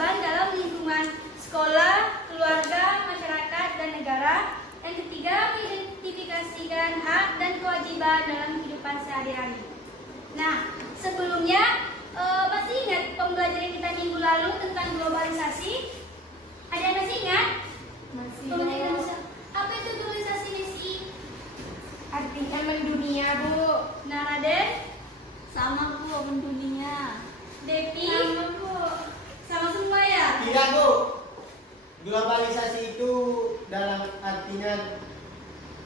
kewajiban dalam lingkungan sekolah, keluarga, masyarakat, dan negara. Yang ketiga, mengidentifikasikan hak dan kewajiban dalam kehidupan sehari-hari. Nah, sebelumnya masih ingat pembelajaran kita minggu lalu tentang globalisasi? Ada yang masih ingat? Masih. Apa itu globalisasi, Messi? Artinya mendunia, Bu. Nah, Raden? Sama, Bu, mendunia. Depi? Sama, Bu. Sama semua ya? Tidak, Bu. Globalisasi itu dalam artinya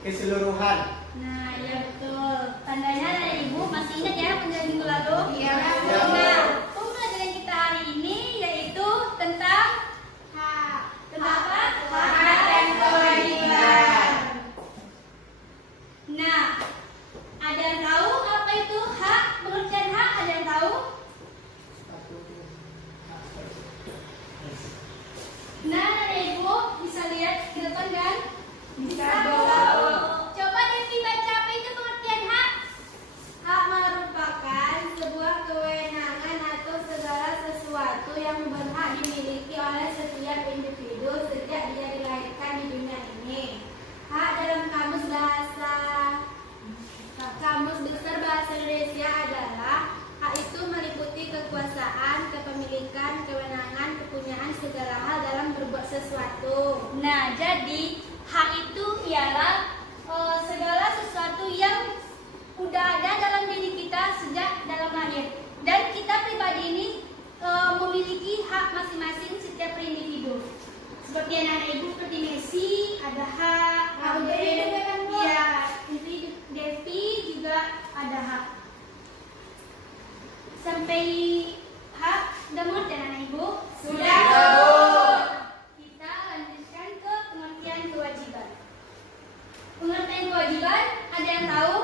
keseluruhan. Nah, ya betul. Tandanya dari Ibu masih ingat ya pembelajaran minggu lalu? Iya. Nah, pembelajaran kita hari ini yaitu tentang apa? Hak dan kewajiban. Nah, ada yang tahu apa itu hak? Pengertian hak ada yang tahu? Nah, dari Ibu bisa lihat di depan kan? Bisa, Bu. Bu. Coba Devi baca apa itu pengertian hak? Hak merupakan sebuah kewenangan atau segala sesuatu yang berhak dimiliki oleh setiap individu sejak dia dilahirkan di dunia ini. Hak dalam kamus besar bahasa Indonesia adalah hak itu meliputi kekuasaan, kepemilikan, kewenangan, kepunyaan segala hal dalam berbuat sesuatu. Nah, jadi hak itu ialah segala sesuatu yang udah ada dalam diri kita sejak dalam lahir. Dan kita pribadi ini memiliki hak masing-masing setiap individu. Seperti anak ibu, seperti Messi, ada hak. Hak untuk hidup ya kan, Bu? Iya, Devi juga ada hak. Sampai hak udah mengerti anak ibu? Sudah, Bu. Kita lanjutkan ke pengertian kewajiban. Pengertian kewajiban, ada yang tahu?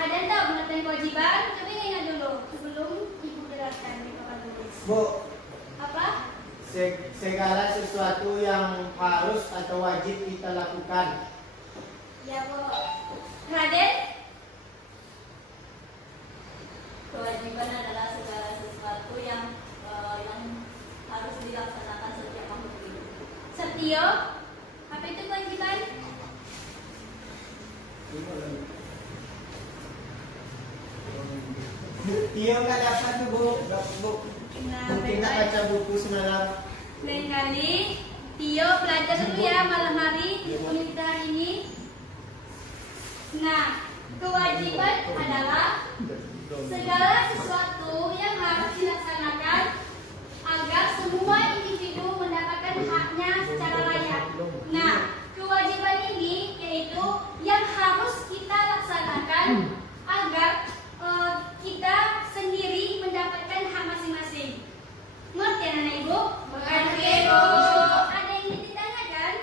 Ada yang tahu pengertian kewajiban? Coba ingat dulu sebelum ibu jelaskan di papan tulis. Bu, Apa? segala sesuatu yang harus atau wajib kita lakukan. Ya, Bu. Raden? Kewajiban adalah segala sesuatu yang harus dilaksanakan setiap makhluk hidup. Setio? Apa itu kewajiban? Tio nggak dapat tuh, Bu. Nah, Mungkin tak baca buku semalam. lain kali Tio belajar dulu ya malam hari di kuliah kita hari ini. Nah, kewajiban adalah segala sesuatu yang harus dilaksanakan agar semua individu mendapatkan haknya secara layak. Nah, kewajiban ini yaitu yang harus kita laksanakan agar kita sendiri mendapatkan hak masing-masing. Ngerti anak ibu? Mengerti, Bu. Ada yang ingin ditanyakan?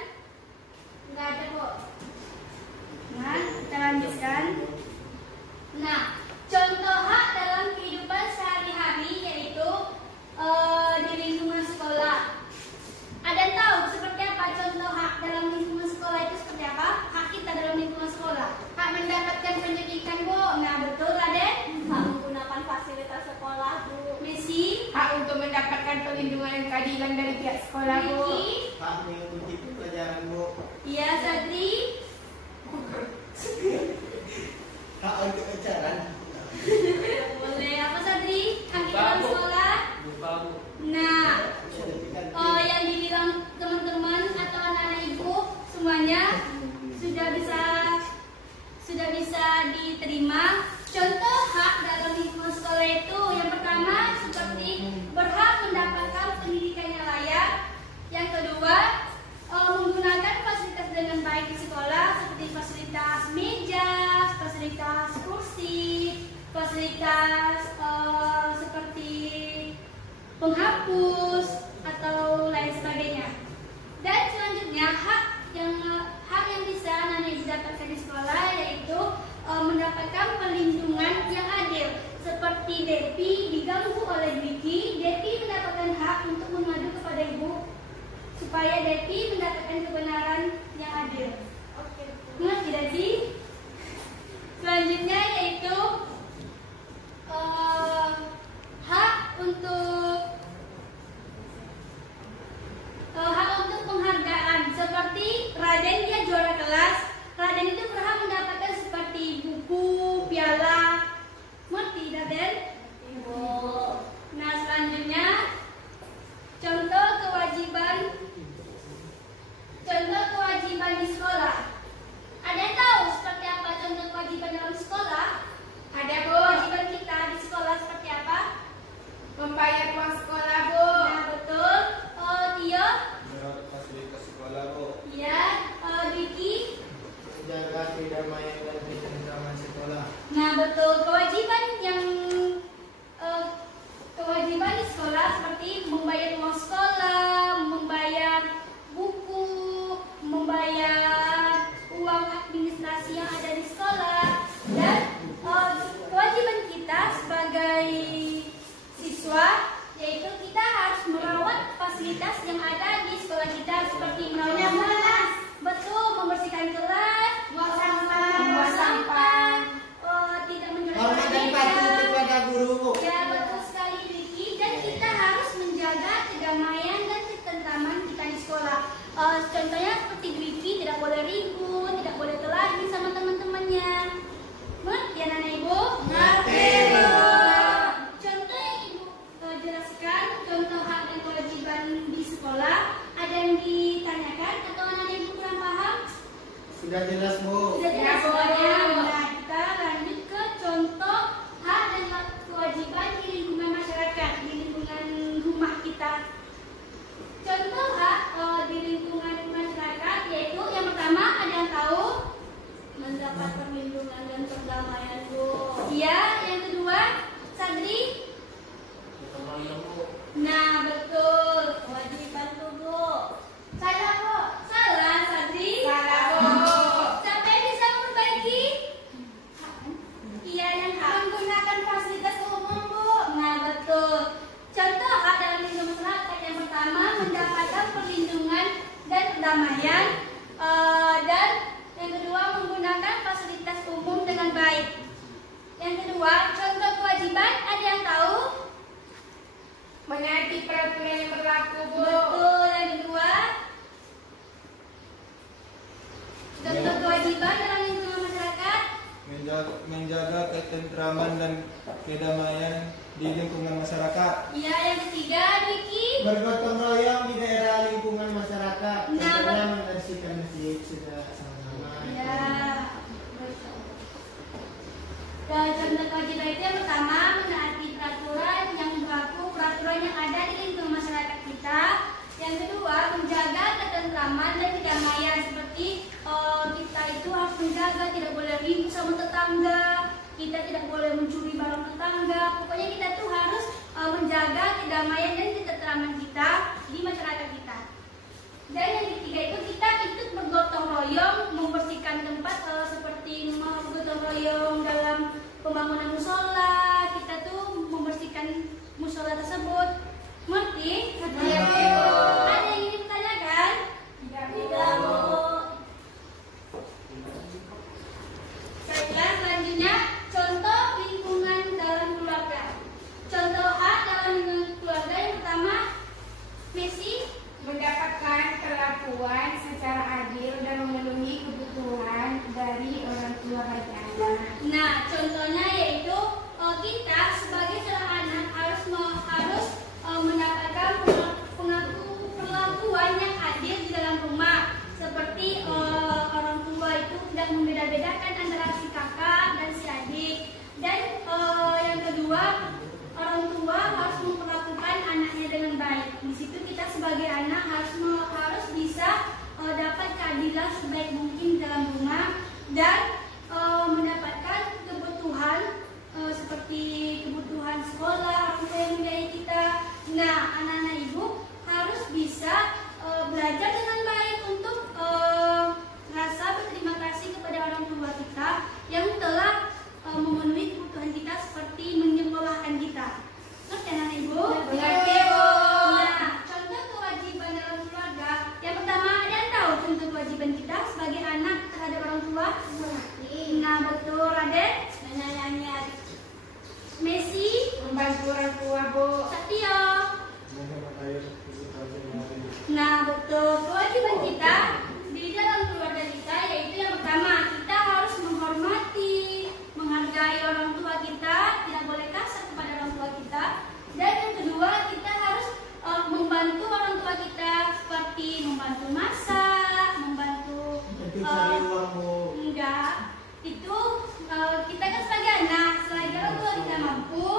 Enggak ada, Bu. Nah, kita lanjutkan. Nah, contoh hak dalam kehidupan sehari-hari yaitu di lingkungan sekolah. Ada yang tahu seperti apa contoh hak dalam lingkungan sekolah itu seperti apa? Hak kita dalam lingkungan sekolah. Hak mendapatkan pendidikan, Bu. Nah, betul Raden? Hak menggunakan fasilitas sekolah, Bu. Messi? Hak untuk mendapatkan perlindungan dan keadilan dari pihak sekolah, Bu. Ricky? Hak mengikuti pelajaran, Bu. Iya, Sadri? Hak untuk pacaran. Boleh. Apa Sadri? Hak kita dalam sekolah? Nah, yang dibilang teman-teman atau anak-anak ibu semuanya sudah bisa diterima. Contoh hak dalam lingkungan sekolah itu yang pertama seperti berhak mendapatkan pendidikan yang layak. Yang kedua, menggunakan fasilitas dengan baik di sekolah seperti fasilitas meja, fasilitas kursi, fasilitas seperti penghapus atau lain sebagainya. Dan selanjutnya hak yang bisa nanti didapatkan di sekolah yaitu mendapatkan perlindungan yang adil. Seperti Devi diganggu oleh Vicky, Devi mendapatkan hak untuk mengadu kepada ibu supaya Devi mendapatkan kebenaran yang adil. Oke, Bu. Ngerti Devi? Selanjutnya yaitu hak untuk seperti membayar uang sekolah, membayar buku, membayar uang administrasi yang ada di sekolah, dan kewajiban kita sebagai siswa yaitu kita harus merawat fasilitas yang ada di sekolah kita seperti merawat kelas, betul, membersihkan kelas, membuang sampah, tidak Hormat dan patuh menjelek-jelekan. kepada guru. Ya, betul sekali Vicky, dan kita harus menjaga kedamaian dan ketentraman kita di sekolah. Contohnya seperti Vicky tidak boleh ribut, tidak boleh kelahi sama teman-temannya. Mengerti anak-anak ibu? Ngerti, Bu. Contoh yang ibu jelaskan, contoh hak dan kewajiban di sekolah, ada yang ditanyakan atau anak-anak ibu kurang paham? Sudah jelas, Bu. Sudah jelas semuanya. Nah, kita lanjut ke contoh hak dan kewajiban di lingkungan masyarakat, di lingkungan rumah kita. Contoh hak di lingkungan masyarakat yaitu yang pertama, ada yang tahu? Mendapat perlindungan dan perdamaian, Bu. Iya. Yang kedua, Sadri? Nah, betul. Kewajiban tuh, Bu. Salah kok. Salah, Sadri. Salah, Bu. Siapa yang bisa memperbaiki? Iya, yang hak. Menggunakan fasilitas umum, Bu. Nah, betul. Contoh hak dalam lingkungan masyarakat yang pertama, mendapatkan perlindungan dan perdamaian, dan yang kedua, menggunakan fasilitas umum dengan baik. Yang kedua, contoh kewajiban, ada yang tahu? Menaati peraturan yang berlaku, Bu. Betul. Yang kedua, contoh kewajiban dalam lingkungan masyarakat. Menjaga ketentraman dan kedamaian di lingkungan masyarakat. Iya. Yang ketiga, Vicky. Bergotong royong di daerah lingkungan masyarakat. Nah, Contohnya membersihkan masjid sudah sama-sama. Ya. Dan contoh kewajiban itu yang pertama, menaati peraturan yang berlaku, peraturan yang ada di lingkungan masyarakat kita. Yang kedua, menjaga ketentraman dan kedamaian, seperti kita itu harus menjaga, tidak boleh ribut sama tetangga, kita tidak boleh mencuri barang tetangga. Pokoknya kita tuh harus menjaga kedamaian dan ketentraman kita di masyarakat kita. Dan yang ketiga itu kita ikut bergotong royong membersihkan tempat, seperti bergotong royong dalam pembangunan musola. Kita tuh membersihkan musola tersebut. Mengerti? Iya, Bu. Ada yang ingin ditanyakan? Tidak, Tidak, Bu. Baiklah, selanjutnya contoh lingkungan dalam keluarga. Contoh hak dalam lingkungan keluarga yang pertama, Messi. mendapatkan perlakuan secara adil dan memenuhi kebutuhan dari orang tua bagi anak. Nah, contohnya yaitu kita sebagai seorang anak harus mendapatkan perlakuan yang adil di dalam rumah, seperti orang tua itu tidak membeda-bedakan antara si kakak dan si adik. Dan yang kedua, orang tua harus memperlakukan anaknya dengan baik. Di situ kita sebagai anak harus bisa dapat keadilan sebaik mungkin dalam rumah dan mendapatkan kebutuhan seperti kebutuhan sekolah, orang tua yang membiayai kita. Nah, anak-anak ibu harus bisa belajar dengan baik untuk rasa berterima kasih kepada orang tua kita yang telah memenuhi kebutuhan kita seperti menyekolahkan kita. Ngerti anak-anak ibu? Ngerti, Bu. Nah, contoh kewajiban dalam keluarga. Yang pertama, ada yang tahu contoh kewajiban kita sebagai anak terhadap orang tua? Nah, betul, Raden. Menyayangi adik. Messi, Membantu orang tua, Bu. Satio. Nah, betul. Kewajiban kita di dalam keluarga kita yaitu yang pertama, kita harus menghormati, menghargai orang tua kita, tidak boleh kasar kepada orang tua kita. Dan yang kedua, kita harus membantu orang tua kita seperti membantu masak, membantu Cari uang, Bu. enggak. Itu kita kan sebagai anak, selagi orang tua kita mampu,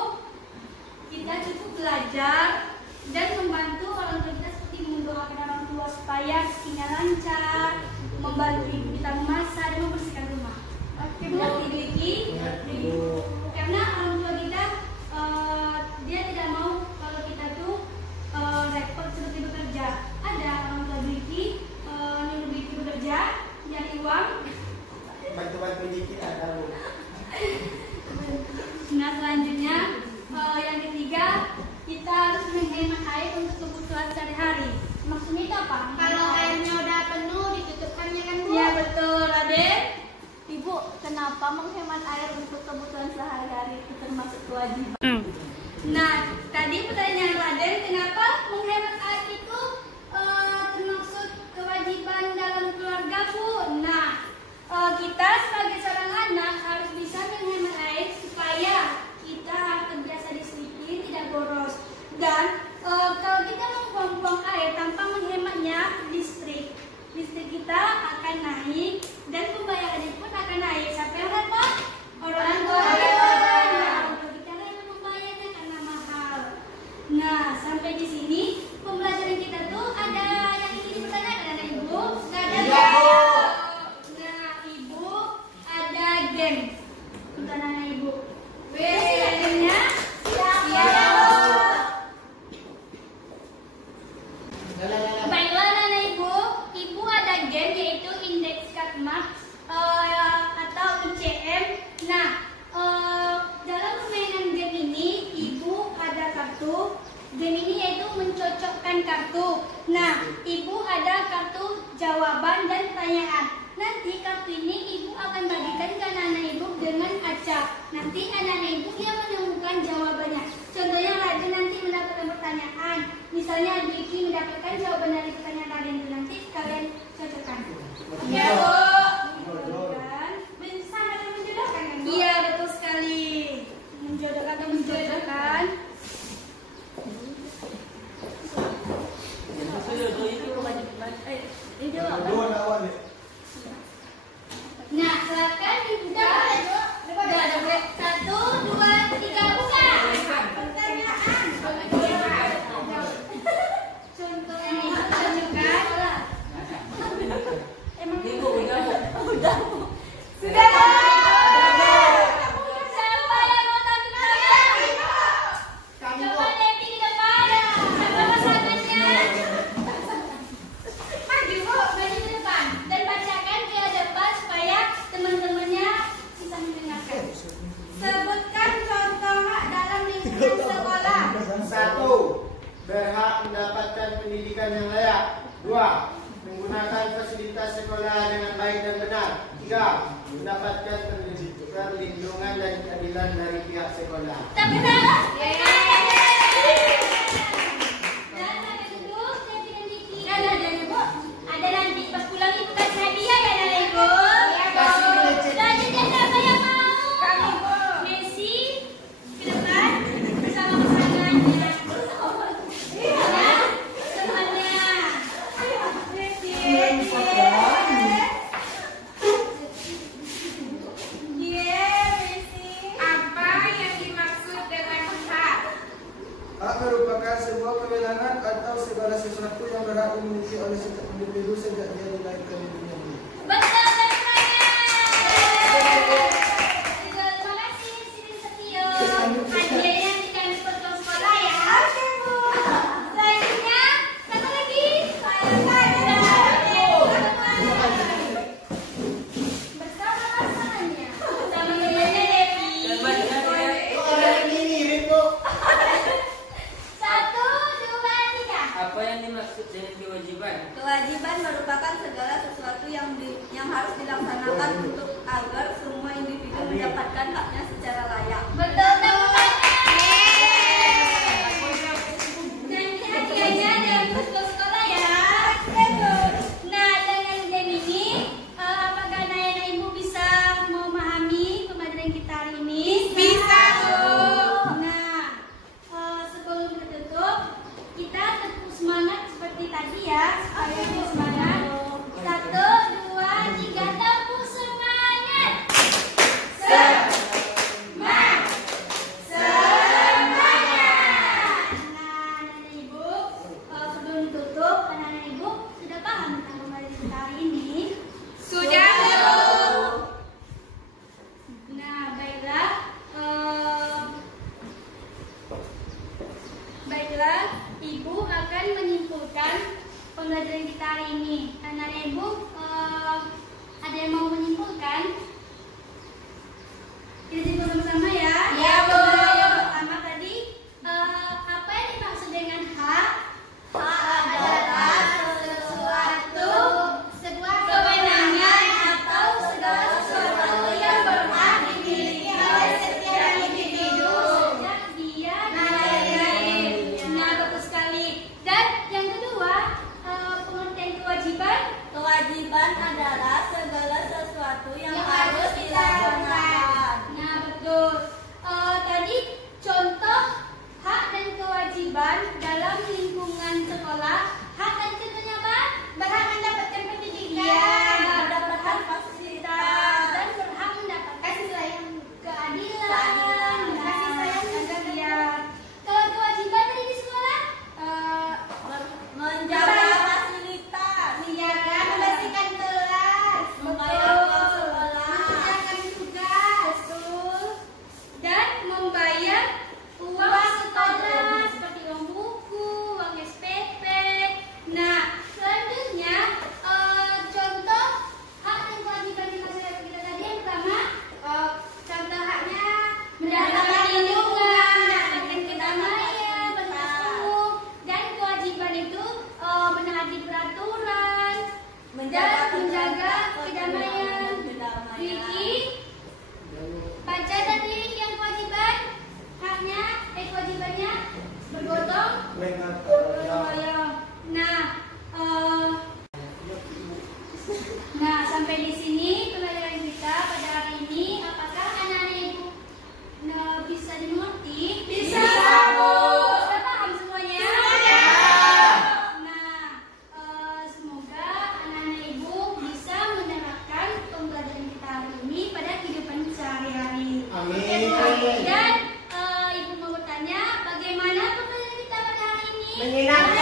kita cukup belajar dan membantu orang tua kita seperti mendoakan orang tua supaya rezekinya lancar, membantu ibu kita memasak dan membersihkan rumah. Mengerti, Vicky? Ngerti, Bu. Karena orang tua kita dia tidak mau kalau kita tuh kewajiban. Nah, tadi pertanyaan Raden, kenapa menghemat air itu termasuk kewajiban dalam keluarga, Bu? Nah, kita sebagai seorang anak harus bisa menghemat air supaya kita terbiasa disiplin, tidak boros. Dan kalau kita membuang-buang air tanpa menghematnya, listrik kita akan naik dan pembayarannya pun akan naik. Siapa yang repot? Orang tua. Kita yang membayarnya karena mahal. Nah, sampai di sini pembelajaran kita tuh ada yang ingin dipertanyakan, ada Ibu? Nggak ada? Iya, Bu. Nah, Ibu ada game untuk anak Ibu. Wih. Siap gamenya? Siap. Baiklah anak Ibu, Ibu ada game yaitu Indeks Katmat atau ICM. Nah, dalam permainan game ini Ibu ada kartu. Game ini yaitu mencocokkan kartu. Nah, Ibu ada kartu jawaban dan pertanyaan. Nanti kartu ini Ibu akan bagikan ke anak-anak Ibu dengan acak. Nanti anak-anak Ibu yang menemukan jawabannya. Contohnya Raden nanti mendapatkan pertanyaan. Misalnya Diki mendapatkan jawaban dari pertanyaan Raden itu, nanti kalian cocokkan. Ya, Bu. Sama dengan menjodohkan kan? Iya, betul sekali. Menjodohkan atau menjodohkan. Nah, silakan dibuka. Satu, dua, tiga, buka. Pertanyaan. Sudah. Siapa yang mau tampil pertanyaan? Coba Devi di depan. Siapa pasangannya? Maju, Bu. Maju ke depan. Dan bacakan ke depan supaya teman-temannya bisa mendengarkan. Sebutkan contoh hak dalam lingkungan sekolah. 1. Berhak mendapatkan pendidikan yang layak. 2. Menggunakan fasilitas sekolah dengan baik dan benar. 3. Mendapatkan perlindungan dan keadilan dari pihak sekolah. Tapi salah. Dan sampai duduk, Devi dan Diki. Ada Bu. Ada nanti pas pulang Ibu kasih hadiah ya dari Ibu. Kasih lecet. Selanjutnya siapa yang mau? Kami, Bu. Messi ke depan bersama pasangannya. Ya, semuanya. Apa yang dimaksud dengan hak? Hak merupakan sebuah kewenangan atau segala sesuatu yang berhak dimiliki oleh setiap individu sejak dia dilahirkan di dunia ini. Betul, terima kasih Sri Setio. Hadiahnya dikasih foto sekolah ya. Oke, Bu. Selanjutnya, satu lagi. Bersama pasangannya. Sama temannya Devi. Kok ada yang mirip, Bu? 1, 2, 3. Apa yang dimaksud dengan kewajiban? Kewajiban merupakan segala sesuatu yang harus dilaksanakan untuk agar semua individu mendapatkan haknya secara layak. Betul, teman-teman. Nanti hadiahnya dalam foto sekolah ya. Nah, dengan game ini, apakah anak-anak Ibu bisa memahami pembelajaran kita hari ini? Bisa, Bu. Nah, sebelum ditutup, kita tetap semangat seperti tadi ya, supaya lebih semangat. 1, 2, 3, tepuk semangat. Semangat. Nah, anak-anak Ibu, sebelum ditutup, anak-anak Ibu sudah paham tentang pembelajaran kita hari ini? Sudah, Bu. Nah, baiklah. Baiklah, Ibu akan menyimpulkan pembelajaran kita hari ini. Anak-anak Ibu, ada yang mau menyimpulkan? Kita simpul sama-sama ya. Ya, Bu. Yang pertama tadi, apa yang dimaksud dengan hak? Hak adalah Sesuatu, sebuah kewenangan atau segala sesuatu yang berhak dimiliki oleh setiap individu Nah, sampai di sini pelajaran kita pada hari ini. Apakah anak-anak ibu bisa dimengerti? Bisa, Bu. Sudah paham semuanya? Nah, semoga anak-anak ibu bisa menerapkan pembelajaran kita hari ini pada kehidupan sehari-hari. Amin. Dan ibu mau bertanya, bagaimana pembelajaran kita pada hari ini? Menyenangkan.